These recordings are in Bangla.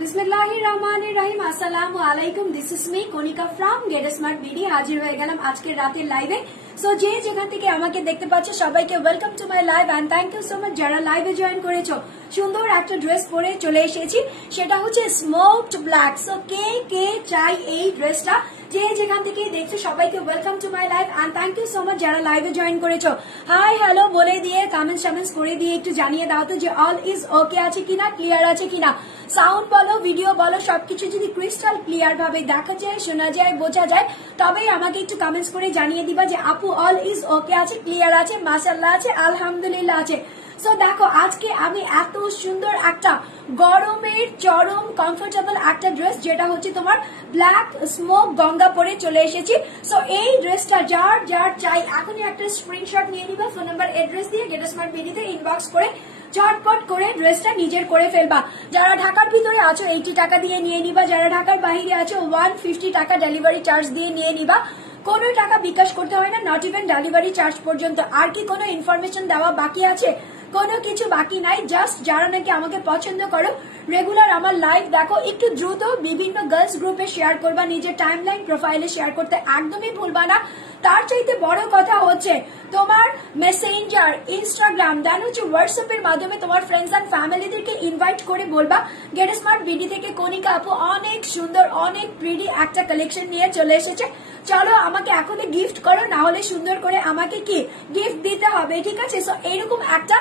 बिस्मिल्लाहिर्रहमानिर्रहीम अस्सलामु आलैकुम। This is me Kanika from Get Smart BD. হাজির হয়ে গেলাম আজকে রাতের লাইভে। সো যে যেখান থেকে আমাকে দেখতে পাচ্ছ সবাইকে welcome to my live and thank you so much যারা লাইভে জয়েন করেছো। সুন্দর একটা ড্রেস পরে চলে এসেছি, সেটা হচ্ছে স্মোকড ব্ল্যাক। সো কে কে চাই এই ড্রেসটা, যে যেখান থেকে দেখছো সবাইকে welcome to my live and thank you so much যারা লাইভে জয়েন করেছো। হাই হ্যালো বলে দিয়ে কমেন্টস করে দিয়ে একটু জানিয়ে দাও তো যে অল ইজ ওকে আছে কিনা, ক্লিয়ার আছে কিনা। সাউন্ড বলো, ভিডিও বলো, সবকিছু যদি ক্রিস্টাল ক্লিয়ার ভাবে দেখা যায়, শোনা যায়, বোঝা যায়, তবেই আমাকে একটু কমেন্টস করে জানিয়ে দিবা যে আপু অল ইজ ওকে আছে, ক্লিয়ার আছে, মাশাআল্লাহ আছে, আলহামদুলিল্লাহ আছে। সো দেখো আজকে আমি এত সুন্দর একটা গরমের চরম কমফোর্টেবল একটা ড্রেস, যেটা হচ্ছে তোমার ব্ল্যাক স্মোক গঙ্গা পরে চলে এসেছি। সো এই ড্রেসটা যার যার চাই এখনই একটা স্ক্রিনশট নিয়ে নিবা, ফোন নাম্বার এড্রেস দিয়ে গেট স্মার্ট বিডিতে ইনবক্স করে ঝটপট করে ড্রেসটা নিজের করে ফেলবা। যারা ঢাকার ভিতরে আছো 80 টাকা দিয়ে নিয়ে নিবা, যারা ঢাকার বাইরে আছো 150 টাকা ডেলিভারি চার্জ দিয়ে নিয়ে নিবা। কোনো টাকা বিকাশ করতে হয় না, নট ইভেন ডেলিভারি চার্জ পর্যন্ত। আর কি কোনো ইনফরমেশন দেওয়া বাকি আছে? কোনো কিছু বাকি নাই। জাস্ট যারা নাকি আমাকে পছন্দ করো, রেগুলার আমার লাইভ দেখো, একটু দ্রুত বিভিন্ন গার্লস গ্রুপে শেয়ার করবা, নিজের টাইমলাইন প্রোফাইলে শেয়ার করতে একদমই ভুলবা না। তার চাইতে বড় কথা হচ্ছে তোমার মেসেঞ্জার, ইনস্টাগ্রাম, দেন হচ্ছে হোয়াটসঅ্যাপ এর মাধ্যমে তোমার ফ্রেন্ডস এন্ড ফ্যামিলিদেরকে ইনভাইট করে বলবা গেট স্মার্ট বিডি থেকে কনিকা আপু অনেক সুন্দর অনেক প্রিটি একটা কালেকশন নিয়ে চলে এসেছে, চলো আমাকে এখনই গিফট করো, না হলে সুন্দর করে আমাকে কি গিফট দিতে হবে, ঠিক আছে? সো এইরকম একটা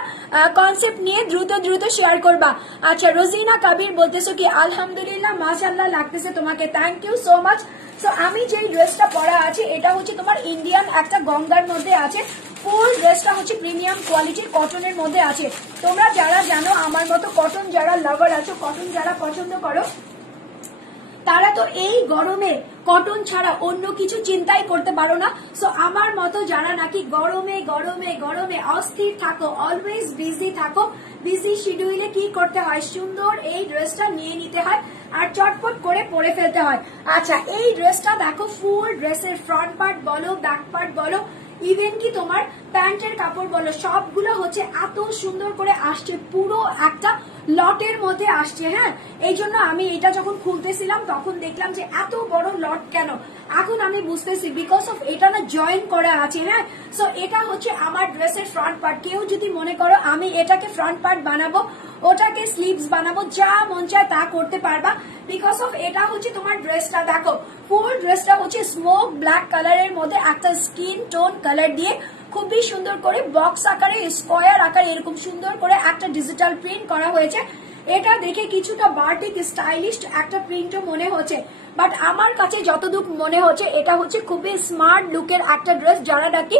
কনসেপ্ট নিয়ে দ্রুত শেয়ার করবা। আচ্ছা, রোজিনা কবির বলতেছো কি আলহামদুলিল্লাহ মাশাআল্লাহ লাগতেছে তোমাকে, thank you so much. So আমি যে ড্রেসটা পরা আছে এটা হচ্ছে তোমার ইন্ডিয়ান একটা গঙ্গার মধ্যে আছে। ফুল ড্রেসটা হচ্ছে প্রিমিয়াম কোয়ালিটির কটনের মধ্যে আছে। তোমরা যারা জানো আমার মতো কটন যারা লাভার আছো, কটন যারা পছন্দ করো, তারা তো এই গরমে কটন ছাড়া অন্য কিছু চিন্তাই করতে পারো না। সো আমার মতো যারা নাকি গরমে গরমে গরমে অস্থির থাকো, অলওয়েজ বিজি থাকো, বিজি শিডিউলে কি করতে হয়, সুন্দর এই ড্রেসটা নিয়ে নিতে হয় আর চটপট করে পরে ফেলতে হয়। আচ্ছা, এই ড্রেসটা দেখো, ফুল ড্রেসের ফ্রন্ট পার্ট বলো, ব্যাক পার্ট বলো, ইভেন কি তোমার প্যান্টের কাপড় বলো, সবগুলো হচ্ছে এত সুন্দর করে আসছে, পুরো একটা লটের মধ্যে আসছে। হ্যাঁ, এই জন্য আমি এটা যখন খুলতেছিলাম তখন দেখলাম যে এত বড় লট কেন, এখন আমি বুঝতেছি বিকজ অফ এটা না জয়েন করা আছে। হ্যাঁ, সো এটা হচ্ছে আমার ড্রেসের ফ্রন্ট পার্ট। কেউ যদি মনে করো আমি এটাকে ফ্রন্ট পার্ট বানাবো, ওটাকে স্লিভস বানাবো, যা মন চায় তা করতে পারবা, বিকজ অফ এটা হচ্ছে তোমার ড্রেসটা দেখো, ফুল ড্রেসটা হচ্ছে স্মোক ব্ল্যাক কালারের মধ্যে একটা স্কিন টোন কালার দিয়ে খুবই সুন্দর করে বক্স আকারে, স্কোয়ার আকারে এরকম সুন্দর করে একটা ডিজিটাল প্রিন্ট করা হয়েছে। এটা দেখে কিছুটা বাটিক স্টাইলিশ একটা প্রিন্টও মনে হচ্ছে, বাট আমার কাছে যতদূর মনে হচ্ছে এটা হচ্ছে খুবই স্মার্ট লুকের একটা ড্রেস। যারা নাকি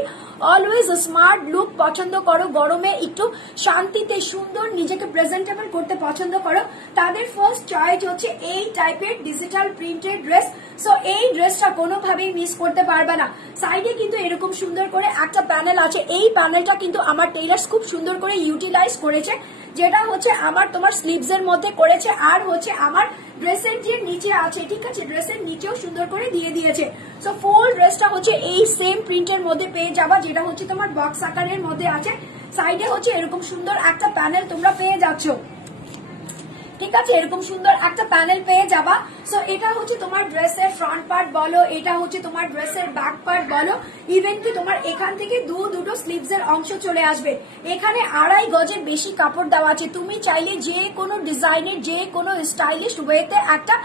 অলওয়েজ স্মার্ট লুক পছন্দ করো, গরমে একটু শান্তিতে সুন্দর নিজেকে প্রেজেন্টেবল করতে পছন্দ করো, তাদের ফার্স্ট চয়েস হচ্ছে এই টাইপের ডিজিটাল প্রিন্টেড ড্রেস। সো এই ড্রেসটা কোনোভাবেই মিস করতে পারবে না। সাইডে কিন্তু এরকম সুন্দর করে একটা প্যানেল আছে, এই প্যানেলটা কিন্তু আমার টেইলার্স খুব সুন্দর করে ইউটিলাইজ করেছে, যেটা হচ্ছে আমার তোমার স্লিভস এর মধ্যে করেছে, আর হচ্ছে আমার ড্রেসের যে নিচে আছে, ঠিক আছে, ড্রেসের নিচেও সুন্দর করে দিয়ে দিয়েছে। সো ফুল ড্রেসটা হচ্ছে এই সেম প্রিন্টের মধ্যে পেয়ে যাবা, যেটা হচ্ছে তোমার বক্স আকারের মধ্যে আছে। সাইডে হচ্ছে এরকম সুন্দর একটা প্যানেল তোমরা পেয়ে যাচ্ছ, ঠিক আছে, এরকম সুন্দর একটা প্যানেল পেয়ে যাবা। সো এটা হচ্ছে তোমার ড্রেসের ফ্রন্ট পার্ট বলো, এটা হচ্ছে তোমার ড্রেসের ব্যাক পার্ট বলো, ইভেন কি তোমার এখান থেকে দুটো স্লিভস এর অংশ চলে আসবে। এখানে 2.5 গজের বেশি কাপড় দেওয়া আছে, তুমি চাইলে যে কোনো ডিজাইনের যে কোনো স্টাইলিশ ওয়েতে একটা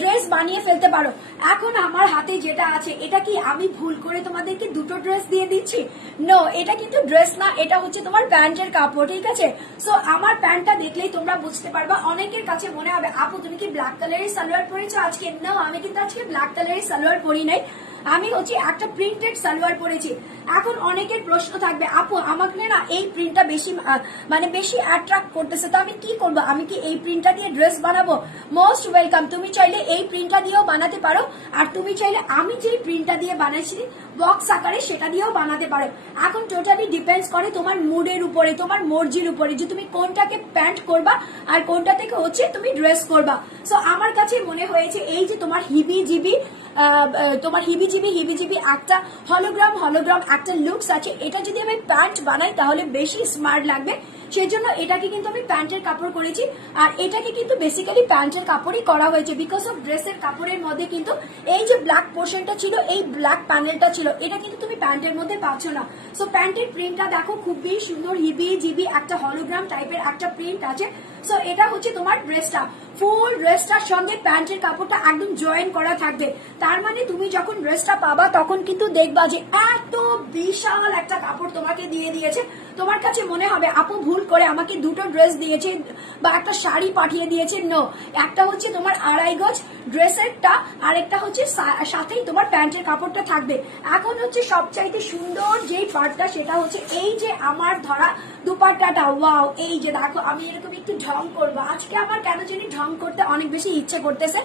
ড্রেস বানিয়ে ফেলতে পারো। এখন আমার হাতে যেটা আছে, এটা কি আমি ভুল করে তোমাদেরকে দুটো ড্রেস দিয়ে দিচ্ছি? নো, এটা কিন্তু ড্রেস না, এটা হচ্ছে তোমার প্যান্টের কাপড়, ঠিক আছে? সো আমার প্যান্টটা দেখলেই তোমরা বুঝতে পারবা। অনেকের কাছে মনে হবে আপু তুমি কি ব্ল্যাক কালারের সালোয়ার পরেছো আজকে? না, আমি কিন্তু আজকে ব্ল্যাক কালারের সালোয়ার পরি নাই, আমি হচ্ছে একটা প্রিন্টেড সালোয়ার পরেছি। এখন অনেকের প্রশ্ন থাকবে আপু আমাকে না এই প্রিন্টটা বেশি বেশি অ্যাট্রাক্ট করতেছে, তো আমি কি করবো, আমি কি এই প্রিন্টটা দিয়ে ড্রেস বানাবো? মোস্ট ওয়েলকাম, তুমি চাইলে এই প্রিন্টটা দিয়েও বানাতে পারো, আর তুমি চাইলে আমি যে প্রিন্টটা দিয়ে বানাইছি বক্স আকারে সেটা দিয়েও বানাতে পারো। এখন টোটালি ডিপেন্ডস করে তোমার মুডের উপরে, তোমার মর্জির উপরে, যে তুমি কোনটাকে প্যান্ট করবা আর কোনটা থেকে হচ্ছে তুমি ড্রেস করবা। সো আমার কাছে মনে হয়েছে এই যে তোমার হিবি জিবি তোমার হিবিজিবি একটা হলোগ্রাম একটা লুকস আছে। এটা যদি আমি প্যান্ট বানাই তাহলে বেশি স্মার্ট লাগবে, সেই জন্য এটাকে কিন্তু আমি প্যান্টের কাপড় করেছি। আর এটাকে কিন্তু বেসিক্যালি প্যান্টের কাপড়ই করা হয়েছে, বিকজ অফ ড্রেসের কাপড়ের মধ্যে কিন্তু এই যে ব্ল্যাক পোর্শনটা ছিল, এই ব্ল্যাক প্যানেলটা ছিল, এটা কিন্তু তুমি প্যান্টের মধ্যে পাচ্ছ না। সো প্যান্টের প্রিন্টটা দেখো খুবই সুন্দর, হিবিজিবি একটা হলোগ্রাম টাইপের একটা প্রিন্ট আছে। সো এটা হচ্ছে তোমার ড্রেসটা, ফুল ড্রেসটার সঙ্গে প্যান্টের কাপড়টা একদম জয়েন করা থাকবে। তার মানে তুমি যখন ড্রেসটা পাবা তখন কিন্তু দেখবা যে এত বিশাল একটা কাপড় তোমাকে দিয়ে দিয়েছে। তোমার কাছে মনে হবে আপু ভুল করে আমাকে দুটো ড্রেস দিয়েছে বা একটা শাড়ি পাঠিয়ে দিয়েছে। নো, একটা হচ্ছে তোমার 2.5 গজ ড্রেসেরটা, আর একটা হচ্ছে সাথেই তোমার প্যান্টের কাপড়টা থাকবে। এখন হচ্ছে সবচাইতে সুন্দর যেই পার্টটা, সেটা হচ্ছে এই যে আমার ধরা দুপাট্টাটা। ওয়াও, এই যে দেখো আমি এরকম একটু ঢং করবো আজকে, আমার কেন জানি ঢং করতে অনেক বেশি ইচ্ছে করতেছে,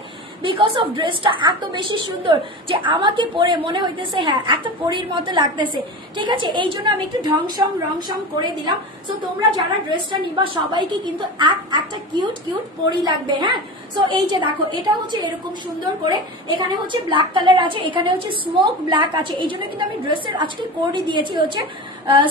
বিকজ অফ ড্রেসটা এত বেশি সুন্দর যে আমাকে পরে মনে হইতেছে হ্যাঁ একটা পরীর মতো লাগতেছে। ঠিক আছে, এই জন্য আমি একটু রং সং করে দিলাম। সো তোমরা যারা ড্রেসটা নিবা সবাইকে কিন্তু একটা কিউট পরি লাগবে। হ্যাঁ, সো এই যে দেখো এটা হচ্ছে এরকম সুন্দর করে, এখানে হচ্ছে ব্ল্যাক কালার আছে, এখানে হচ্ছে স্মোক ব্ল্যাক আছে। এই জন্য কিন্তু আমি ড্রেসের আজকে কোডই দিয়েছি হচ্ছে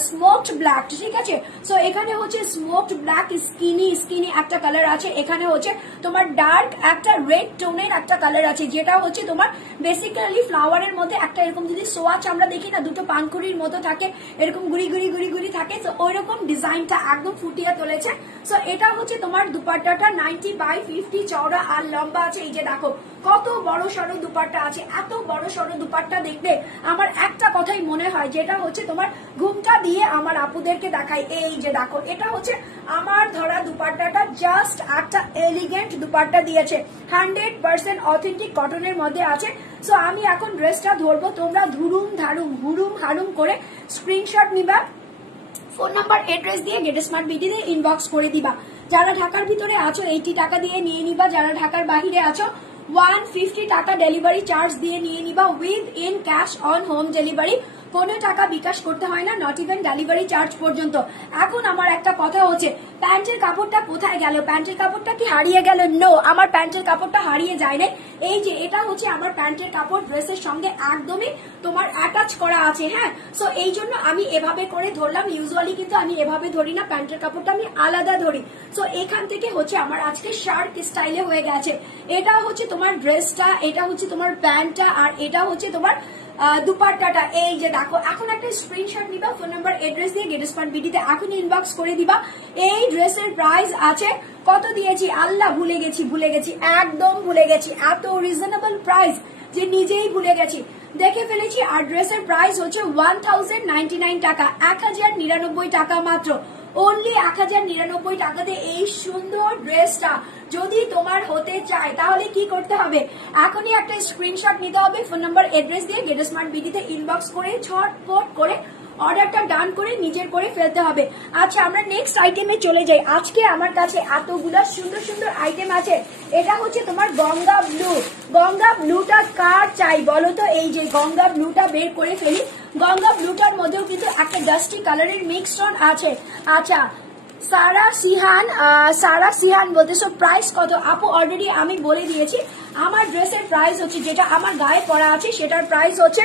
স্মোকড ব্ল্যাক। ঠিক আছে, সো এখানে হচ্ছে স্মোকড ব্ল্যাক স্কিনি একটা কালার আছে, এখানে হচ্ছে তোমার ডার্ক একটা রেড টোনের একটা কালার আছে, যেটা হচ্ছে তোমার বেসিক্যালি ফ্লাওয়ারের মধ্যে একটা এরকম যদি সোয়াচ আমরা দেখি না, দুটো পানকুড়ির মতো থাকে, এরকম গুড়ি থাকে, তো ওইরকম ডিজাইনটা একদম ফুটিয়ে তুলেছে। সো এটা হচ্ছে তোমার দুপাট্টাটা 90/50 চওড়া আর লম্বা আছে। এই যে দেখো কত বড় সড়ো দুপাট্টা আছে। এত বড় সড়ো দুপাট্টা দেখলে আমার একটা কথাই মনে হয়, যেটা হচ্ছে তোমার ঘুমটা দিয়ে আমার আপুদেরকে দেখাই। এই যে দেখো এটা হচ্ছে আমার ধরা দুপাট্টাটা, জাস্ট একটা এলিগেন্ট দুপাট্টা দিয়েছে, 100% অথেন্টিক কটনের মধ্যে আছে। সো আমি এখন ড্রেসটা ধরবো, তোমরা ধুরুম ধারুম হুড়ুম হারুম করে স্ক্রিনশট নিবা, ফোন নাম্বার এড্রেস দিয়ে গেট স্মার্ট বিডিতে ইনবক্স করে দিবা। যারা ঢাকার ভিতরে আছো 80 টাকা দিয়ে নিয়ে নিবা, যারা ঢাকার বাহিরে আছো 150 টাকা ডেলিভারি চার্জ দিয়ে নিয়ে নিবা with in cash on home delivery. কোনো টাকা বিকাশ করতে হয় না, নট ইভেন ডেলিভারি চার্জ পর্যন্ত। এখন আমার একটা কথা হচ্ছে, প্যান্টের কাপড়টা কোথায় গেল? প্যান্টের কাপড়টা কি হারিয়ে গেল? নো, আমার প্যান্টের কাপড়টা হারিয়ে যায় না। এই যে এটা হচ্ছে আমার প্যান্টের কাপড়, ড্রেসের সঙ্গে একদমই তোমার অ্যাটাচ করা আছে। হ্যাঁ, সো এই জন্য আমি এভাবে করে ধরলাম। ইউজুয়ালি কিন্তু আমি এভাবে ধরি না, প্যান্টের কাপড়টা আমি আলাদা ধরি। সো এখান থেকে হচ্ছে আমার আজকে শার্ট স্টাইলে হয়ে গেছে। এটা হচ্ছে তোমার ড্রেসটা, এটা হচ্ছে তোমার প্যান্টটা, আর এটা হচ্ছে তোমার দুপাট্টাটা। এই যে দেখো এখন একটা স্ক্রিনশট নিবা, ফোন নাম্বার এড্রেস দিয়ে গেট স্মার্ট বিডিতে এখন ইনবক্স করে দিবা। এই ড্রেসের প্রাইস আছে কত দিয়েছি আল্লাহ ভুলে গেছি, একদম ভুলে গেছি। এত রিজনেবল প্রাইস যে নিজেই ভুলে গেছি, দেখে ফেলেছি। আর ড্রেসের প্রাইস হচ্ছে 1099 টাকা, 1099 টাকা মাত্র, অনলি 1099 টাকাতে এই সুন্দর ড্রেসটা যদি তোমার হতে চায় তাহলে কি করতে হবে? এখনই একটা স্ক্রিনশট নিতে হবে, ফোন নাম্বার এড্রেস দিয়ে গেট স্মার্ট বিডিতে ইনবক্স করে ঝটপট করে অর্ডারটা ডান করে নিজের করে ফেলতে হবে। আচ্ছা আমরা নেক্সট আইটেমে চলে যাই। আজকে আমার কাছে এতগুলা সুন্দর আইটেম আছে। এটা হচ্ছে তোমার গঙ্গা ব্লু। গঙ্গা ব্লুটা কার চাই বলো তো? এই যে গঙ্গা ব্লুটা বের করে ফেলি। গঙ্গা ব্লুটার মধ্যেও কিন্তু একটা ডাস্টি কালারের মিক্সড আছে। আচ্ছা সারা সিহান বলতেছো প্রাইস কত? আপু অলরেডি আমি বলে দিয়েছি, আমার ড্রেসের প্রাইস হচ্ছে যেটা আমার গায়ে পরা আছে সেটার প্রাইস হচ্ছে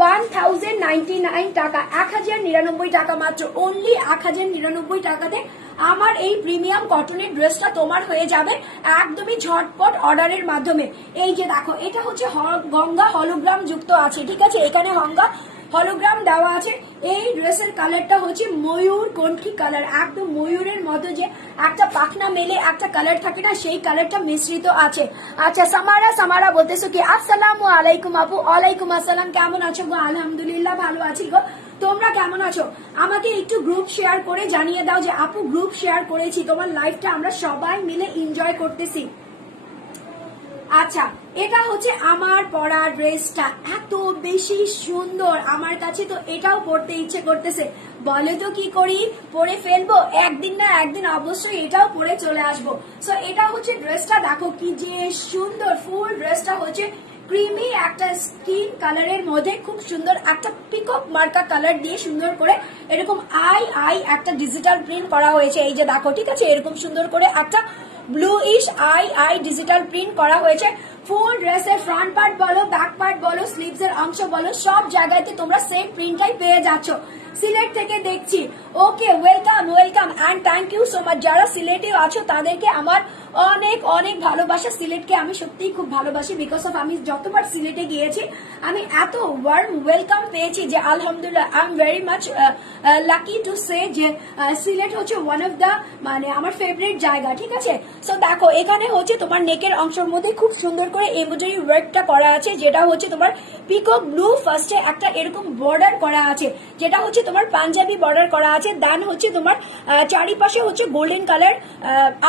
1099 টাকা, 1099 টাকা মাত্র, অনলি 1099 টাকাতে আমার এই প্রিমিয়াম কটনের ড্রেসটা তোমার হয়ে যাবে একদমই ঝটপট অর্ডারের মাধ্যমে। এই যে দেখো এটা হচ্ছে গঙ্গা হলোগ্রাম যুক্ত আছে। ঠিক আছে, এখানে গঙ্গা হলোগ্রাম দেওয়া আছে। এই ড্রেসের কালারটা হচ্ছে ময়ূর কণ্ঠী কালার, একদম ময়ূরের মতো যে একটা পাখনা মেলে একটা কালার থাকে না, সেই কালারটা মিশ্রিত আছে। আচ্ছা সামারা বলতেছো কি আসসালামু আলাইকুম আপু। ওয়ালাইকুম আসসালাম, কেমন আছো গো? আলহামদুলিল্লাহ ভালো আছি গো, তোমরা কেমন আছো? আমাকে একটু গ্রুপ শেয়ার করে জানিয়ে দাও যে আপু গ্রুপ শেয়ার করেছি, তোমার লাইফটা আমরা সবাই মিলে এনজয় করতেছি। আচ্ছা এটা হচ্ছে আমার পরা ড্রেসটা, এত বেশি সুন্দর, আমার কাছে তো এটাও পরতে ইচ্ছে করতেছে। বলে তো কি করি, পরে ফেলবো, একদিন না একদিন অবশ্যই এটাও পরে চলে আসবো। সো এটা হচ্ছে ড্রেসটা, দেখো কি যে সুন্দর। ফুল ড্রেসটা হচ্ছে ক্রিমি একটা স্কিন কালারের মধ্যে খুব সুন্দর একটা পিকক মার্কা কালার দিয়ে সুন্দর করে এরকম আই একটা ডিজিটাল প্রিন্ট করা হয়েছে। এই যে দেখো, ঠিক আছে, এরকম সুন্দর করে একটা ব্লুইশ আই ডিজিটাল প্রিন্ট করা হয়েছে। ফুল ড্রেসের ফ্রন্ট পার্ট বলো, ব্যাক পার্ট বলো, স্লিভস এর অংশ বলো, সব জায়গাতে তোমরা সেম প্রিন্টটাই পেয়ে যাচ্ছ। সিলেট থেকে দেখছি, okay, welcome welcome and thank you so much. যারা সিলেটে আছো তাদেরকে আমার অনেক অনেক ভালোবাসা। সিলেটকে আমি সত্যিই খুব ভালোবাসি, বিকজ অফ আমি যতবার সিলেটে গিয়েছি আমি এত ওয়ার্ম ওয়েলকাম পেয়েছি যে আলহামদুলিল্লাহ I am very much lucky to say যে সিলেট হচ্ছে ওয়ান অফ দ্য মানে আমার ফেভারিট জায়গা, ঠিক আছে। সো দেখো এখানে হচ্ছে তোমার নেকের অংশের মধ্যে খুব সুন্দর করে এমব্রয়ডারি ওয়ার্কটা করা আছে, যেটা হচ্ছে তোমার পিকক ব্লু ফার্স্টে একটা এরকম বর্ডার করা আছে, যেটা হচ্ছে তোমার পাঞ্জাবি বর্ডার করা আছে। দেন হচ্ছে তোমার চারিপাশে হচ্ছে গোল্ডেন কালার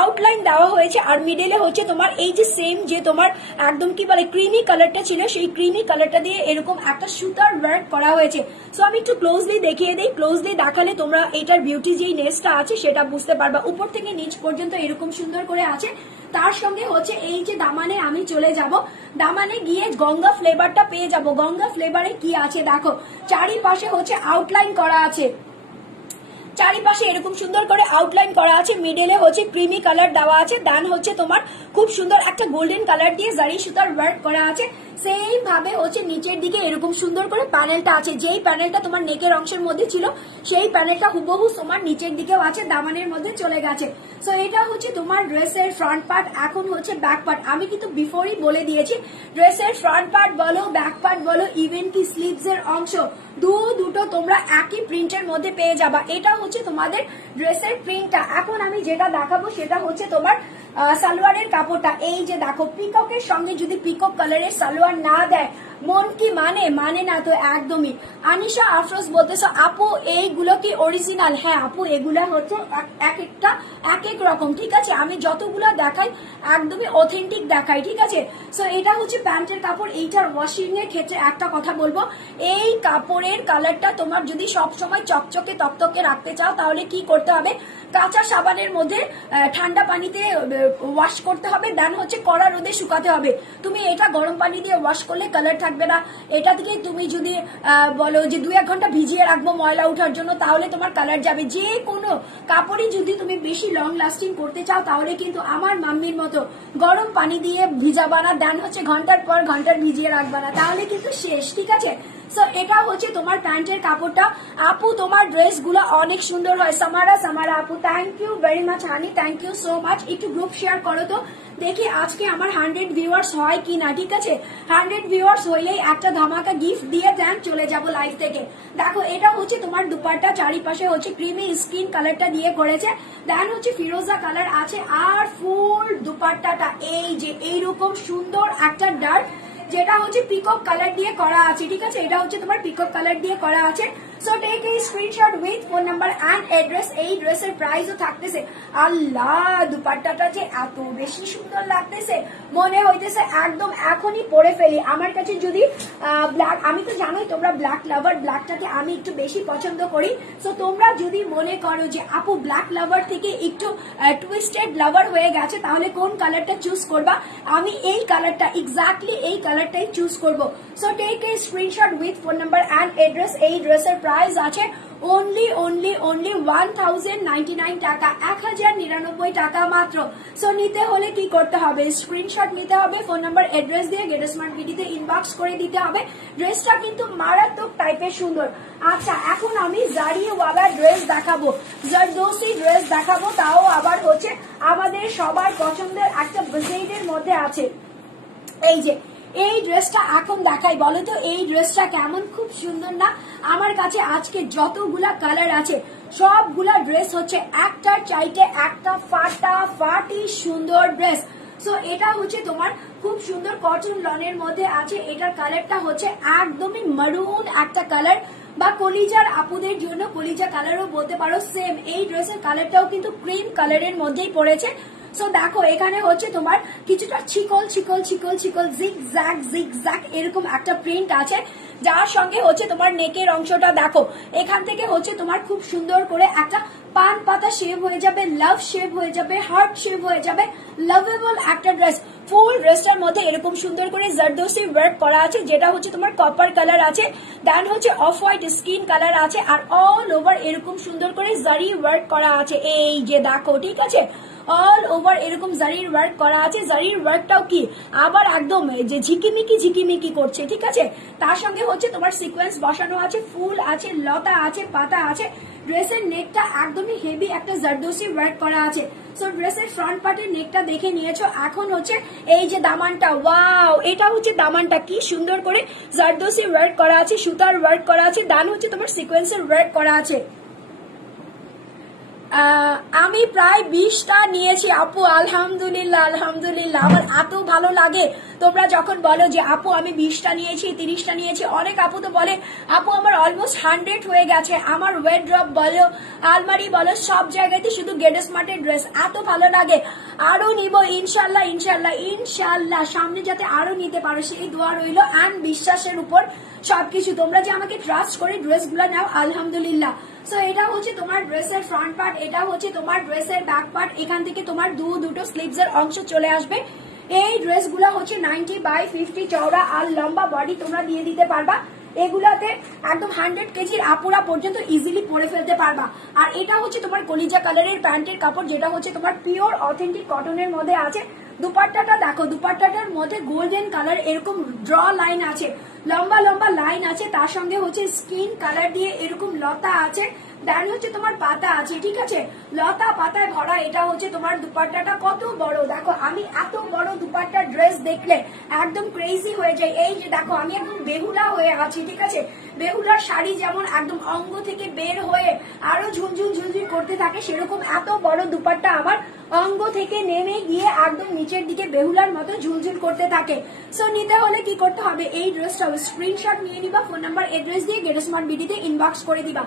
আউটলাইন দেওয়া হয়েছে, আর মিডলে হচ্ছে তোমার এই যে সেম যে তোমার একদম কি বলে ক্রিমি কালারটা ছিল, সেই ক্রিমি কালারটা দিয়ে এরকম একটা সুতার ওয়ার্ক করা হয়েছে। সো আমি একটু ক্লোজলি দেখিয়ে দিই, ক্লোজলি দেখালে তোমরা এটার বিউটি যেই নেসটা আছে সেটা বুঝতে পারবা। উপর থেকে নিচ পর্যন্ত এরকম সুন্দর করে আছে। তার সঙ্গে হচ্ছে এই যে দামানে আমি চলে যাব, দামানে গিয়ে গঙ্গা ফ্লেভারটা পেয়ে যাব। গঙ্গা ফ্লেভারে কি আছে দেখো, চারিপাশে হচ্ছে আউটলাইন করা আছে, চারিপাশে এরকম সুন্দর করে আউটলাইন করা আছে, মিডলে হচ্ছে ক্রিমি কালার দেওয়া আছে, দেন হচ্ছে তোমার খুব সুন্দর একটা গোল্ডেন কালার দিয়ে জারি সুতার ওয়ার্ক করা আছে। সেম ভাবে হচ্ছে নিচের দিকে এরকম সুন্দর করে প্যানেলটা আছে, যেই প্যানেলটা তোমার নেকের অংশের মধ্যে ছিল সেই প্যানেলটা হুবহু তোমার নিচের দিকেও আছে, দামানের মধ্যে চলে গেছে। সো এটা হচ্ছে তোমার ড্রেসের ফ্রন্ট পার্ট। এখন হচ্ছে ব্যাক পার্ট। আমি কিন্তু বিফোরই বলে দিয়েছি ড্রেসের ফ্রন্ট পার্ট বলো, ব্যাক পার্ট বলো, ইভেন কি স্লিভস এর অংশ দুটো তোমরা একই প্রিন্টের মধ্যে পেয়ে যাবা। এটা হচ্ছে তোমাদের ড্রেসের প্রিন্টটা। এখন আমি যেটা দেখাবো সেটা হচ্ছে তোমার সালোয়ারের কাপড়টা। এই যে দেখো, পিককের সঙ্গে যদি পিকক কালারের সালোয়ার না দেয় মন কি মানে না তো একদমই। আনিশা আফরোজ বলতেছো আপু এইগুলো কি অরিজিনাল? হ্যাঁ আপু, এগুলা হচ্ছে এক একটা এক এক রকম, ঠিক আছে। আমি যতগুলো দেখাই একদমই অথেন্টিক দেখাই, ঠিক আছে। সো এটা হচ্ছে প্যান্টের কাপড়। এইটার ওয়াশিং এর ক্ষেত্রে একটা কথা বলবো, এই কাপড়ের কালারটা তোমার যদি সবসময় চকচকে তকতকে রাখতে চাও তাহলে কি করতে হবে, কাঁচা সাবানের মধ্যে ঠান্ডা পানিতে ওয়াশ করতে হবে, দেন হচ্ছে কড়া রোদে শুকাতে হবে। তুমি এটা গরম পানি দিয়ে ওয়াশ করলে কালার থাকবে না। এটা থেকে তুমি যদি বলো যে 2-1 ঘন্টা ভিজিয়ে রাখবো ময়লা ওঠার জন্য, তাহলে তোমার কালার যাবে। যে কোনো কাপড়ই যদি তুমি বেশি লং লাস্টিং করতে চাও তাহলে কিন্তু আমার মাম্মির মতো গরম পানি দিয়ে ভিজাবা না, দেন হচ্ছে ঘন্টার পর ঘন্টার ভিজিয়ে রাখবা না, তাহলে কিন্তু শেষ, ঠিক আছে। সো এটা হচ্ছে তোমার প্যান্টের কাপড়টা। আপু তোমার ড্রেস গুলো অনেক সুন্দর হয়। সামারা আপু, thank you very much honey, thank you so much. একটু গ্রুপ শেয়ার করো তো, দেখি আজকে আমার 100 ভিউয়ার্স হয় কিনা, ঠিক আছে। 100 ভিউয়ার্স হইলেই একটা ধামাকা গিফট দিয়ে দেন, চলে যাব লাইভ থেকে। দেখো এটা হচ্ছে তোমার দুপাট্টা, চারিপাশে হচ্ছে ক্রিমি স্কিন কালারটা দিয়ে করেছে, দেন হচ্ছে ফিরোজা কালার আছে, আর ফুল দুপাট্টাটা এই যে এইরকম সুন্দর একটা ডার্ক, যেটা হচ্ছে পিকক কালার দিয়ে করা আছে, ঠিক আছে। এটা হচ্ছে তোমার পিকক কালার দিয়ে করা আছে। সো টেক এই screenshot with phone number and address. এই ড্রেসের প্রাইসও থাকতেছে। আল্লাহ, দুপাট্টাটা যে এত বেশি সুন্দর লাগতেছে, মনে হইতেছে একদম এখনই পরে ফেলি। আমার কাছে যদি ব্ল্যাক, আমি তো জানোই তোমরা ব্ল্যাক লাভার, ব্ল্যাকটাকে আমি একটু বেশি পছন্দ করি। সো তোমরা যদি মনে করো যে আপু ব্ল্যাক লাভার থেকে একটু টুইস্টেড লাভার হয়ে গেছে, তাহলে কোন কালারটা চুজ করবা? আমি এই কালারটা, এক্স্যাক্টলি এই কালারটাই চুজ করব। So take a screenshot with phone number and address. এই ড্রেসের প্রাইস আছে only 1099 টাকা, 1099 টাকা মাত্র। সো নিতে হলে কি করতে হবে, স্ক্রিনশট নিতে হবে, ফোন নাম্বার অ্যাড্রেস দিয়ে গেট স্মার্ট বিডিতে ইনবক্স করে দিতে হবে। ড্রেসটা কিন্তু মারাত্মক টাইপের সুন্দর। আচ্ছা, এখন আমি জারিওয়ালা ড্রেস দেখাবো, জারদোসি ড্রেস দেখাবো, তাও আবার হচ্ছে আমাদের সবার পছন্দের একটা বাজেটের মধ্যে আছে। এই যে এই ড্রেসটা এখন দেখাই, বলো তো এই ড্রেসটা কেমন? খুব সুন্দর না? আমার কাছে আজকে যতগুলা কালার আছে সবগুলা ড্রেস হচ্ছে একটার চাইতে একটা ফাটাফাটি সুন্দর ড্রেস। সো এটা হচ্ছে তোমার খুব সুন্দর কটন লনের মধ্যে আছে। এটার কালারটা হচ্ছে একদমই মারুন একটা কালার, বা কলিজার আপুদের জন্য কলিজা কালারও বলতে পারো। সেম এই ড্রেসের কালারটাও কিন্তু ক্রিম কালারের মধ্যেই পড়েছে। সো দেখো এখানে হচ্ছে তোমার কিছুটা চিকল চিকল চিকল চিকল জিগ-জ্যাগ এরকম একটা প্রিন্ট আছে, যার সঙ্গে হচ্ছে তোমার নেকের অংশটা দেখো, এখান থেকে হচ্ছে তোমার খুব সুন্দর করে একটা পান পাতা শেপ হয়ে যাবে, লাভ শেপ হয়ে যাবে, হার্ট শেপ হয়ে যাবে, লাভেবল একটা ড্রেস। ফুল ড্রেসটার মধ্যে এরকম সুন্দর করে জারদোসি ওয়ার্ক করা আছে, যেটা হচ্ছে তোমার কপার কালার আছে, দেন হচ্ছে অফ হোয়াইট স্কিন কালার আছে, আর অল ওভার এরকম সুন্দর করে জারি ওয়ার্ক করা আছে। এই যে দেখো, ঠিক আছে, অল ওভার এরকম জারির ওয়ার্ক করা আছে। জারির ওয়ার্কটাও কি আবার একদম যে ঝিকিমিকি করছে, ঠিক আছে। তার সঙ্গে হচ্ছে তোমার সিকোয়েন্স বসানো আছে, ফুল আছে, লতা আছে, পাতা আছে। ড্রেসের নেকটা একদমই হেভি একটা জারদোসি ওয়ার্ক করা আছে। সো ড্রেসের ফ্রন্ট পার্টের নেকটা দেখে নিয়েছো। এখন হচ্ছে এই যে দামানটা, ওয়াও, এটা হচ্ছে দামানটা, কি সুন্দর করে জারদোসি ওয়ার্ক করা আছে, সুতার ওয়ার্ক করা আছে, ডান হচ্ছে তোমার সিকোয়েন্সের ওয়ার্ক করা আছে। আমি প্রায় 20টা নিয়েছি আপু। আলহামদুলিল্লাহ আলহামদুলিল্লাহ। আমার এত ভালো লাগে তোমরা যখন বলো যে আপু আমি 20টা নিয়েছি, 30টা নিয়েছি। অনেক আপু তো বলে আপু আমার অলমোস্ট 100 হয়ে গেছে। আমার ওয়ারড্রপ বলো, আলমারি বলো, সব জায়গাতে শুধু গেট স্মার্টের ড্রেস। এত ভালো লাগে, আরো নিব ইনশাল্লাহ ইনশাল্লাহ ইনশাল্লাহ। সামনে যাতে আরো নিতে পারো সেই দোয়া রইলো অ্যান্ড বিশ্বাসের উপর সবকিছু। তোমরা যে আমাকে ট্রাস্ট করে ড্রেসগুলো নাও, আলহামদুলিল্লাহ। সো এটা হচ্ছে তোমার ড্রেসের ফ্রন্ট পার্ট, এটা হচ্ছে তোমার ড্রেসের ব্যাক পার্ট। এখান থেকে তোমার দুটো স্লিভস এর অংশ চলে আসবে। এই ড্রেসগুলো হচ্ছে 90/50 চওড়া আর লম্বা বডি তোমরা দিয়ে দিতে পারবা। এগুলাতে একদম 100 কেজির আপুরা পর্যন্ত ইজিলি পরে ফেলতে পারবা। আর এটা হচ্ছে তোমার কলিজা কালারের প্যান্টের কাপড়, যেটা হচ্ছে তোমার পিওর অথেন্টিক কটনের মধ্যে আছে। দুপাট্টাটা দেখো, দুপাট্টাটার মধ্যে গোল্ডেন কালার এরকম ড্র লাইন আছে, লম্বা লম্বা লাইন আছে। তার সঙ্গে হচ্ছে স্কিন কালার দিয়ে এরকম লতা আছে, দেন হচ্ছে তোমার পাতা আছে, ঠিক আছে। লতা পাতায় ভরা এটা হচ্ছে তোমার দুপাট্টাটা। কত বড় দেখো, আমি এত বড় দুপাট্টা ড্রেস দেখলে একদম ক্রেজি হয়ে যাই। এই যে দেখো আমি একদম বেহুলা হয়ে আছি, ঠিক আছে। বেহুলার শাড়ি যেমন একদম অঙ্গ থেকে বের হয়ে আরো ঝুনঝুন ঝুনঝুন করতে থাকে, সেরকম এত বড় দুপাট্টা আমার অঙ্গ থেকে নেমে গিয়ে একদম নিচের দিকে বেহুলার মতো ঝুলঝুল করতে থাকে। সো নিতে হলে কি করতে হবে, এই ড্রেসটা স্ক্রিনশট নিয়ে নিবা, ফোন নাম্বার এড্রেস দিয়ে গেট স্মার্ট বিডিতে ইনবক্স করে দিবা।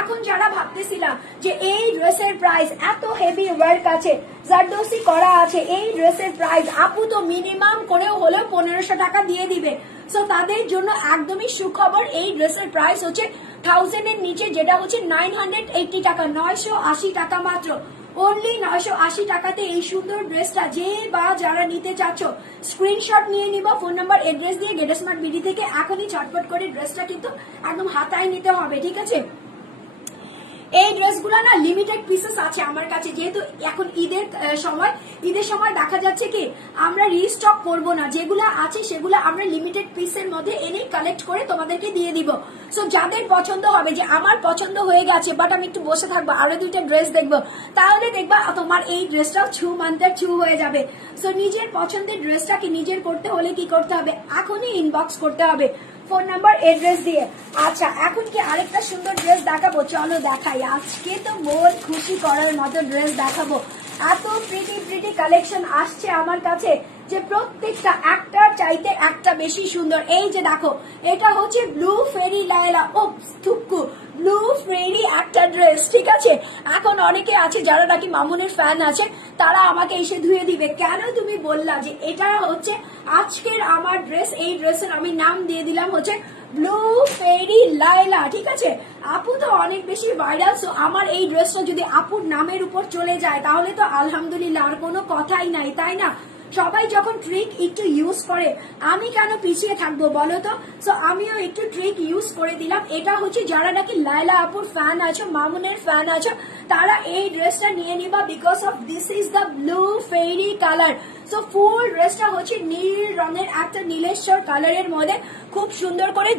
এখন যারা ভাবতেছিলাম যে এই ড্রেসের প্রাইস এত হেভি ওয়ার্ক আছে, জারদোসি করা আছে, এই ড্রেসের প্রাইস আপু তো মিনিমাম করেও হলেও 1500 টাকা দিয়ে দিবে। সো তাদের জন্য একদমই সুখবর, এই ড্রেসের প্রাইস হচ্ছে 1000 এর নিচে, যেটা হচ্ছে 980 টাকা, 980 টাকা মাত্র। অনলি 980 টাকাতে এই সুন্দর ড্রেসটা যে বা যারা নিতে চাচ্ছ স্ক্রিনশট নিয়ে নিবা, ফোন নাম্বার এড্রেস দিয়ে গেট স্মার্ট বিডি থেকে এখনই চটপট করে ড্রেসটা কিন্তু একদম হাতায় নিতে হবে, ঠিক আছে। এই ড্রেসগুলো না লিমিটেড পিসেস আছে আমার কাছে, যেহেতু এখন ঈদের সময় দেখা যাচ্ছে কি আমরা রিস্টক করব না, যেগুলো আছে সেগুলো আমরা লিমিটেড পিসের মধ্যে এনে কালেক্ট করে তোমাদেরকে দিয়ে দিব। সো যাদের পছন্দ হবে যে আমার পছন্দ হয়ে গেছে বাট আমি একটু বসে থাকবো, আরো 2টা ড্রেস দেখবো, তাহলে দেখবা তোমার এই ড্রেসটাও মান্থের হয়ে যাবে। সো নিজের পছন্দের ড্রেসটাকে নিজের করতে হলে কি করতে হবে, এখনই ইনবক্স করতে হবে ফোন নাম্বার এড্রেস দিয়ে। আচ্ছা এখন কি আরেকটা সুন্দর ড্রেস দেখাবো, চলো দেখাই। আজকে তো মন খুশি করার মতো ড্রেস দেখাবো। এত প্রিটি কালেকশন আসছে আমার কাছে যে প্রত্যেকটা একটার চাইতে একটা বেশি সুন্দর। এই যে দেখো, এটা হচ্ছে ব্লু ফেরি লায়লা, ও থুক্কু ব্লু ফেরি একটা ড্রেস, ঠিক আছে। এখন অনেকে আছে যারা নাকি মামুনের ফ্যান আছে, তারা আমাকে এসে ধুয়ে দিবে, কেন তুমি বললা যে এটা হচ্ছে আজকের আমার ড্রেস। এই ড্রেসের আমি নাম দিয়ে দিলাম হচ্ছে ব্লু ফেরি লায়লা, ঠিক আছে। আপু তো অনেক বেশি ভাইরাল, সো আমার এই ড্রেসটা যদি আপুর নামের উপর চলে যায় তাহলে তো আলহামদুলিল্লাহ, আর কোনো কথাই নাই, তাই না। সবাই যখন ট্রিক একটু ইউজ করে আমি কেন পিছিয়ে থাকবো বলো তো। সো আমিও একটু ট্রিক ইউজ করে দিলাম। এটা হচ্ছে যারা নাকি লায়লা আপুর ফ্যান আছো, মামুনের ফ্যান আছো, তারা এই ড্রেসটা নিয়ে নিবা, because of this is the blue ferry colour. So full ড্রেসটা হচ্ছে নীল রঙের একটা নীলেশ্বর কালারের মধ্যে খুব সুন্দর করে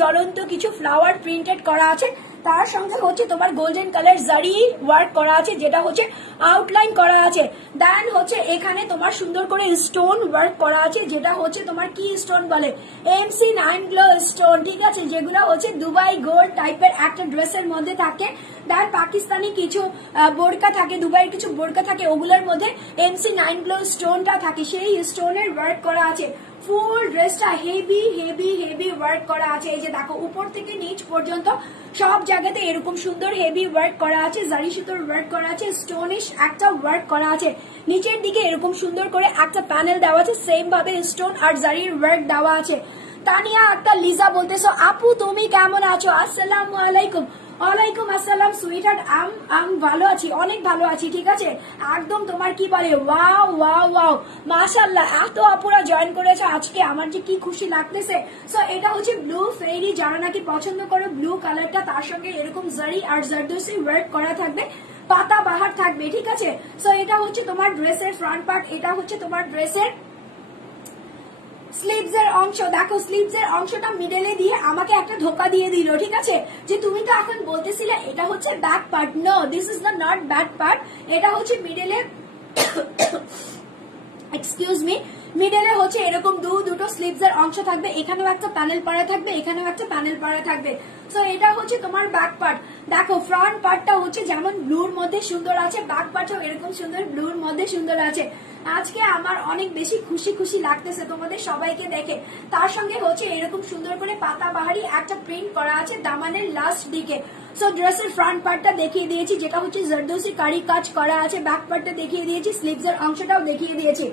জ্বলন্ত কিছু ফ্লাওয়ার প্রিন্টেড করা আছে। তার সঙ্গে হচ্ছে তোমার গোল্ডেন কালার জারি ওয়ার্ক করা আছে, যেটা হচ্ছে আউটলাইন করা আছে। দেন হচ্ছে এখানে তোমার সুন্দর করে স্টোন ওয়ার্ক করা আছে, যেটা হচ্ছে তোমার কি স্টোন বলে, MC9 গ্লো স্টোন, ঠিক আছে, যেগুলো হচ্ছে দুবাই গোল্ড টাইপের একটা ড্রেসের মধ্যে থাকে। দেন পাকিস্তানি কিছু বোরকা থাকে, দুবাইয়ের কিছু বোরকা থাকে, ওগুলোর মধ্যে MC9 গ্লো স্টোনটা থাকে, সেই স্টোনের ওয়ার্ক করা আছে। ফুল ড্রেসটা হেভি ওয়ার্ক করা আছে। এই যে দেখো উপর থেকে নিচ পর্যন্ত সব জায়গাতে এরকম সুন্দর হেভি ওয়ার্ক করা আছে, জারি সুতোর ওয়ার্ক করা আছে, স্টোনিশ একটা ওয়ার্ক করা আছে। নিচের দিকে এরকম সুন্দর করে একটা প্যানেল দেওয়া আছে, সেম ভাবে স্টোন আর জারির ওয়ার্ক দেওয়া আছে। তানিয়া আক্তার লিজা বলতেছো আপু তুমি কেমন আছো, আসসালামু আলাইকুম। ওয়ালাইকুম আসসালাম সুইটহার্ট, আমি ভালো আছি, অনেক ভালো আছি, ঠিক আছে। একদম তোমার কি বলে ওয়াও ওয়াও ওয়াও মাশাআল্লাহ, এত আপুরা জয়েন করেছে আজকে, আমার যে কি খুশি লাগতেছে। সো এটা হচ্ছে ব্লু ফেরি, যারা নাকি পছন্দ করো ব্লু কালারটা, তার সঙ্গে এরকম জারি আর জারদোসি ওয়ার্ক করা থাকবে। পাতা বাহার থাকবে, ঠিক আছে। সো এটা হচ্ছে তোমার ড্রেসের ফ্রন্ট পার্ট, এটা হচ্ছে তোমার ড্রেসের স্লিভস এর অংশ। দেখো স্লিভস এর অংশটা মিডলে দিয়ে আমাকে একটা ধোকা দিয়ে দিল, ঠিক আছে, যে তুমি তো এখন বলতেছিলে এটা হচ্ছে back part. No, this is the not back part, এটা হচ্ছে মিডলে এক্সকিউজ মি, মিডলে হচ্ছে এরকম দুটো স্লিভস এর অংশ থাকবে, এখানেও একটা প্যানেল পরা থাকবে, এখানেও একটা প্যানেল পরা থাকবে। সো এটা হচ্ছে তোমার ব্যাক পার্ট। দেখো ফ্রন্ট পার্টটা হচ্ছে যেমন ব্লুর মধ্যে সুন্দর আছে, ব্যাক পার্টও এরকম সুন্দর ব্লুর মধ্যে সুন্দর আছে। আজকে আমার অনেক বেশি খুশি খুশি লাগতেছে তোমাদের সবাইকে দেখে। তার সঙ্গে হচ্ছে এরকম সুন্দর করে পাতা বাহারি একটা প্রিন্ট করা আছে দামানের লাস্ট দিকে। সো ড্রেসের ফ্রন্ট পার্টটা দেখিয়ে দিয়েছি, যেটা হচ্ছে জরদোসি কারি কাজ করা আছে, ব্যাক পার্টটা দেখিয়ে দিয়েছি, স্লিভস এর অংশটাও দেখিয়ে দিয়েছি।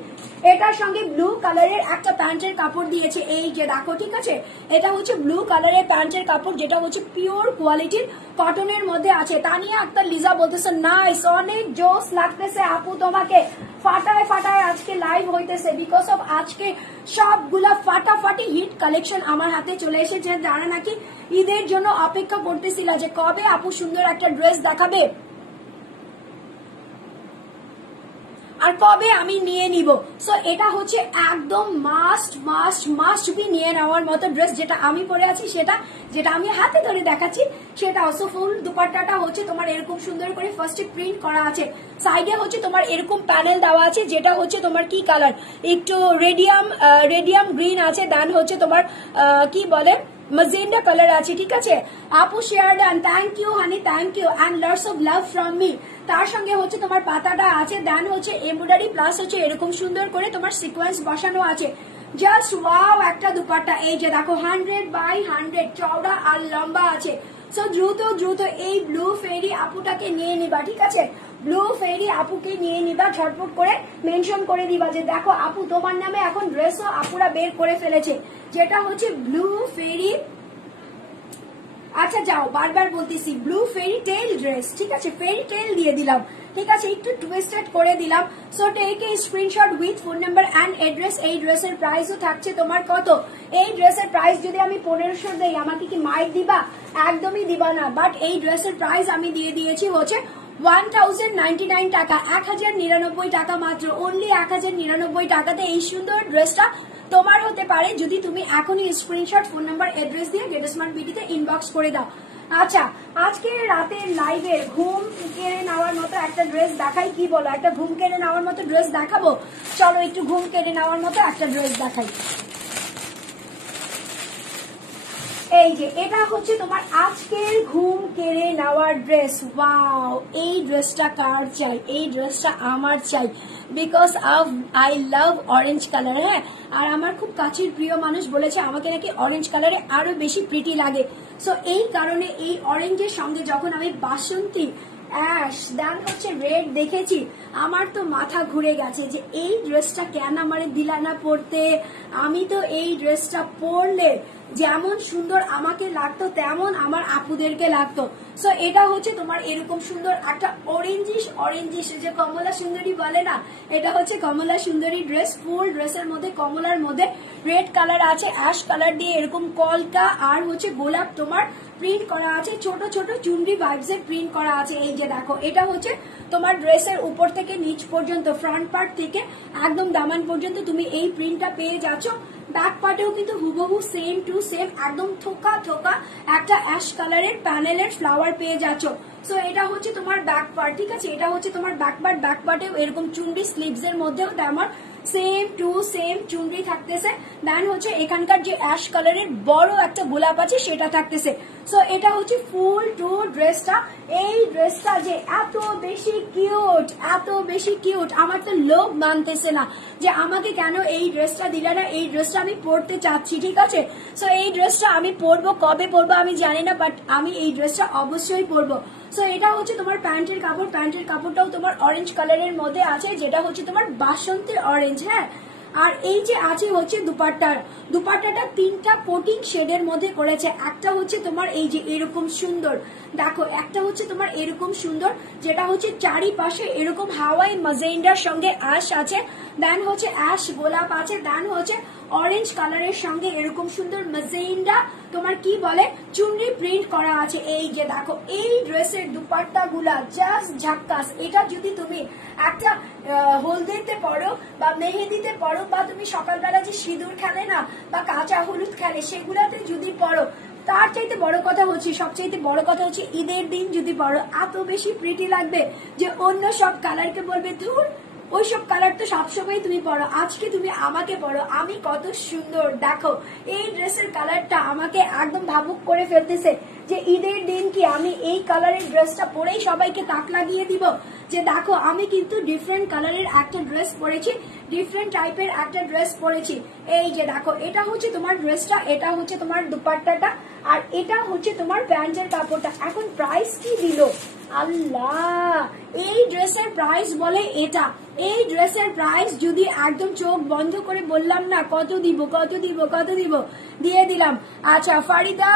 এটার সঙ্গে ব্লু কালারের একটা প্যান্টের কাপড় দিয়েছে, এই যে দেখো, ঠিক আছে, এটা হচ্ছে ব্লু কালারের প্যান্টের কাপড়, যেটা হচ্ছে পিওর কোয়ালিটির কটনের মধ্যে আছে। তানিয়া আক্তার লিজা বলতেছে নাইস, অনেক জোস লাগতেছে আপু তোমাকে, ফাটায় ফাটায় আজকে লাইভ হইতেছে, বিকজ অফ আজকে সবগুলা ফাটাফাটি হিট কালেকশন আমার হাতে চলে এসেছে, যারা নাকি ঈদের জন্য অপেক্ষা করতেছিল যে কবে আপু সুন্দর একটা ড্রেস দেখাবে আর কবে আমি নিয়ে নিব। সো এটা হচ্ছে একদম মাস্ট মাস্ট মাস্ট বি নিয়ে নেওয়ার মতো ড্রেস, যেটা আমি পরে আছি, সেটা যেটা আমি হাতে ধরে দেখাচ্ছি সেটা। সো ফুল দুপাট্টাটা হচ্ছে তোমার এরকম সুন্দর করে ফার্স্টে প্রিন্ট করা আছে, সাইডে হচ্ছে তোমার এরকম প্যানেল দেওয়া আছে, যেটা হচ্ছে তোমার কি কালার, একটু রেডিয়াম গ্রিন আছে, দেন হচ্ছে তোমার কি বলে magenta কালার আছে, ঠিক আছে। আপু share done, thank you honey, thank you and lots of love from me. তার সঙ্গে হচ্ছে তোমার পাতাটা আছে, দেন হচ্ছে এমব্রয়ডারি প্লাস হচ্ছে এরকম সুন্দর করে তোমার সিকোয়েন্স বসানো আছে। জাস্ট ওয়াও একটা দুপাট্টা, এই যে দেখো 100x100 চওড়া আর লম্বা আছে। সো দ্রুত দ্রুত এই ব্লু ফেরি আপুটাকে নিয়ে নিবা, ঠিক আছে, ব্লু ফেরি আপুকে নিয়ে নিবা, ঝটপট করে মেনশন করে দিবা যে দেখো আপু তোমার নামে এখন ড্রেসও আপুরা বের করে ফেলেছে, যেটা হচ্ছে ব্লু ফেরি। আচ্ছা যাও, বারবার বলতেছি ব্লু ফেরি টেল ড্রেস, ঠিক আছে, ফেরি টেল দিয়ে দিলাম, ঠিক আছে, একটু টুইস্টেড করে দিলাম। So take a screenshot with phone number and address. এই ড্রেসের প্রাইসও থাকছে তোমার কত, এই ড্রেসের প্রাইস যদি আমি 1500 দেই আমাকে কি মাইক দিবা? একদমই দিবা না, বাট এই ড্রেসের প্রাইস আমি দিয়ে দিয়েছি হচ্ছে 1099 টাকা, 1099 টাকা মাত্র, অনলি 1099 টাকাতে এই সুন্দর ড্রেসটা তোমার হতে পারে যদি তুমি এখনই স্ক্রিনশট ফোন নাম্বার অ্যাড্রেস দিয়ে গেট স্মার্ট বিডিতে ইনবক্স করে দাও। আচ্ছা, আজকে রাতের লাইভে ঘুম কেড়ে নেওয়ার মতো একটা ড্রেস দেখাই, কি বলো, একটা ঘুম কেড়ে নেওয়ার মতো ড্রেস দেখাবো? চলো একটু ঘুম কেড়ে নেওয়ার মতো একটা ড্রেস দেখাই। এই যে এটা হচ্ছে তোমার আজকের ঘুম কেড়ে নেওয়ার ড্রেস। ওয়াও, এই ড্রেসটা কার চাই? এই ড্রেসটা আমার চাই, because of I love orange colour. হ্যাঁ, আর আমার খুব কাছের প্রিয় মানুষ বলেছে আমাকে নাকি অরেঞ্জ কালারে আরো বেশি প্রিটি লাগে। সো এই কারণে এই অরেঞ্জের সঙ্গে যখন আমি বাসন্তী অ্যাশ দেন হচ্ছে রেড দেখেছি, আমার তো মাথা ঘুরে গেছে যে এই ড্রেসটা কেন আমারে দিলা না পরতে। আমি তো এই ড্রেসটা পরলে যেমন সুন্দর আমাকে লাগতো তেমন আমার আপুদেরকে লাগতো। সো এটা হচ্ছে তোমার এরকম সুন্দর একটা অরেঞ্জিশ যে কমলা সুন্দরী বলে না, এটা হচ্ছে কমলা সুন্দরী ড্রেস। ফুল ড্রেসের মধ্যে কমলার মধ্যে রেড কালার আছে, অ্যাশ কালার দিয়ে এরকম কলকা আর হচ্ছে গোলাপ তোমার প্রিন্ট করা আছে, ছোট ছোট চুনরি ভাইবস এর প্রিন্ট করা আছে। এই যে দেখো, এটা হচ্ছে তোমার ড্রেসের উপর থেকে নিচ পর্যন্ত, ফ্রন্ট পার্ট থেকে একদম দামান পর্যন্ত তুমি এই প্রিন্টটা পেয়ে যাচ্ছ। ব্যাক পার্টেও কিন্তু হুবহু সেম টু সেম একদম থোকা থোকা একটা অ্যাশ কালারের প্যানেলের ফ্লাওয়ার পেয়ে যাচ্ছ। সো এটা হচ্ছে তোমার ব্যাক পার্ট, ঠিক আছে, এটা হচ্ছে তোমার ব্যাক পার্ট। ব্যাক পার্টেও এরকম চুনরি স্লিভস এর মধ্যেও তেমন সেম টু সেম চুনরি থাকতেছে। দেন হচ্ছে এখানকার যে অ্যাশ কালারের বড় একটা গোলাপ আছে সেটা থাকতেছে। সো এটা হচ্ছে ফুল টু ড্রেসটা। এই ড্রেসটা যে এত বেশি কিউট, এত বেশি কিউট, আমার তো লোভ মানতেছে না যে আমাকে কেন এই ড্রেসটা দিলে না। এই ড্রেসটা আমি পরতে চাচ্ছি, ঠিক আছে। সো এই ড্রেসটা আমি পরবো, কবে পরবো আমি জানি না, বাট আমি এই ড্রেসটা অবশ্যই পরবো। সো এটা হচ্ছে তোমার প্যান্টের কাপড়, প্যান্টের কাপড়টাও তোমার অরেঞ্জ কালারের মধ্যে আছে, যেটা হচ্ছে তোমার বাসন্তীর অরেঞ্জ। হ্যাঁ, আর এই যে আছে হচ্ছে দুপাট্টাটা তিনটা কোটিং শেডের মধ্যে করেছে। একটা হচ্ছে তোমার এই যে এরকম সুন্দর, দেখো, একটা হচ্ছে তোমার এরকম সুন্দর, যেটা হচ্ছে চারিপাশে এরকম হাওয়াই মাজেন্ডার সঙ্গে অ্যাশ আছে, দেন হচ্ছে অ্যাশ গোলাপ আছে, দেন হচ্ছে অরেঞ্জ কালারের সঙ্গে এরকম সুন্দর মেজেন্ডা তোমার কি বলে চুনরি প্রিন্ট করা আছে। এই যে দেখো এই ড্রেসের দুপাট্টা গুলা জাস্ট ঝাক্কাস। এটা যদি তুমি একটা হলদিতে পরো বা মেহেদিতে পরো বা তুমি সকালবেলা যে সিঁদুর খেলে না বা কাঁচা হলুদ খেলে সেগুলাতে যদি পরো, তার চাইতে বড় কথা হচ্ছে সবচাইতে বড় কথা হচ্ছে ঈদের দিন যদি পরো এত বেশি প্রিটি লাগবে যে অন্য সব কালারকে বলবে ধুর ওইসব কালার তো সবসময় তুমি পরো, আজকে তুমি আমাকে পরো, আমি কত সুন্দর। দেখো এই ড্রেসের কালারটা আমাকে একদম ভাবুক করে ফেলতেছে যে ঈদের দিন কি আমি এই কালারের ড্রেসটা পরেই সবাইকে তাক লাগিয়ে দিব যে দেখো আমি কিন্তু ডিফারেন্ট কালারের একটা ড্রেস পরেছি, ডিফারেন্ট টাইপের একটা ড্রেস পরেছি। এই যে দেখো এটা হচ্ছে তোমার ড্রেসটা, এটা হচ্ছে তোমার দুপাট্টাটা, আর এটা হচ্ছে তোমার প্যান্টের কাপড়টা। এখন প্রাইস কি দিল আল্লাহ, এই ড্রেসের প্রাইস বলে এটা। এই ড্রেসের প্রাইস যদি একদম চোখ বন্ধ করে বললাম না কত দিব কত দিব কত দিব, দিয়ে দিলাম। আচ্ছা ফারিদা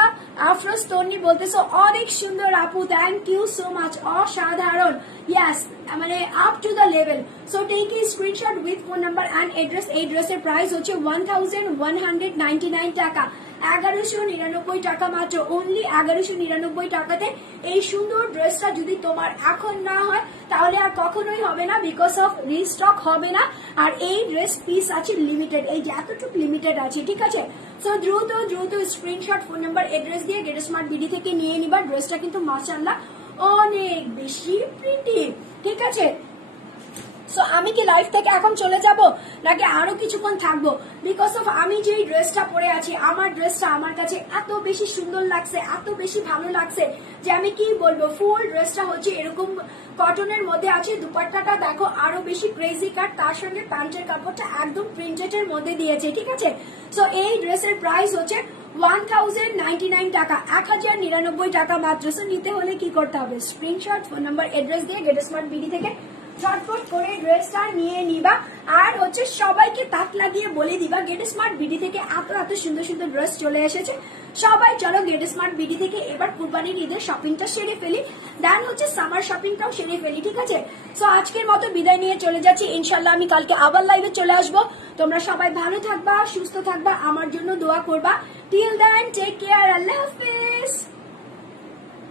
আফরোজ তন্নি বলতেছো অনেক সুন্দর আপু, থ্যাংক ইউ সো মাচ, অসাধারণ। ইয়াস মানে up to the level. So take a screenshot with phone number and address. এই ড্রেসের প্রাইস হচ্ছে 1199 টাকা, 1199 টাকা মাত্র, অনলি 1199 টাকাতে এই সুন্দর ড্রেসটা যদি তোমার এখন না হয় তাহলে আর কখনোই হবে না, বিকজ অফ রিস্টক হবে না। আর এই ড্রেস পিস আছে লিমিটেড, এই যে এতটুকু লিমিটেড আছে, ঠিক আছে। সো দ্রুত দ্রুত স্ক্রিনশট ফোন নাম্বার এড্রেস দিয়ে গেট স্মার্ট বিডি থেকে নিয়ে নিবা। ড্রেসটা কিন্তু মাশাআল্লাহ অনেক বেশি প্রিটি, ঠিক আছে। সো আমি কি লাইফ থেকে এখন চলে যাব নাকি আরো কিছুক্ষণ থাকবো, বিকজ অফ আমি যে ড্রেসটা পরে আছি আমার ড্রেসটা আমার কাছে এত বেশি সুন্দর লাগছে, এত বেশি ভালো লাগছে যে আমি কি বলবো। ফুল ড্রেসটা হচ্ছে এরকম কটনের মধ্যে আছে, দুপাট্টাটা দেখো আরো বেশি ক্রেজি কাট, তার সঙ্গে প্যান্টের কাপড়টা একদম প্রিন্টেড এর মধ্যে দিয়েছে, ঠিক আছে। সো এই ড্রেসের প্রাইস হচ্ছে 1099 টাকা, 1099 টাকা মাত্র। সো নিতে হলে কি করতে হবে, স্ক্রিনশট ফোন নাম্বার এড্রেস দিয়ে গেট স্মার্ট বিডি থেকে চটপট করে ড্রেসটা নিয়ে নিবা। আর হচ্ছে সবাইকে তাক লাগিয়ে বলে দিবা গেট স্মার্ট বিডি থেকে এত এত সুন্দর সুন্দর ড্রেস চলে এসেছে। সবাই চলো গেট স্মার্ট বিডি থেকে এবার কুরবানির ঈদের শপিংটা সেরে ফেলি, দেন হচ্ছে সামার শপিংটাও সেরে ফেলি, ঠিক আছে। সো আজকের মতো বিদায় নিয়ে চলে যাচ্ছি, ইনশাল্লাহ আমি কালকে আবার লাইভে চলে আসবো। তোমরা সবাই ভালো থাকবা, সুস্থ থাকবা, আমার জন্য দোয়া করবা। টিল দেন টেক কেয়ার, আল্লাহ হাফেজ।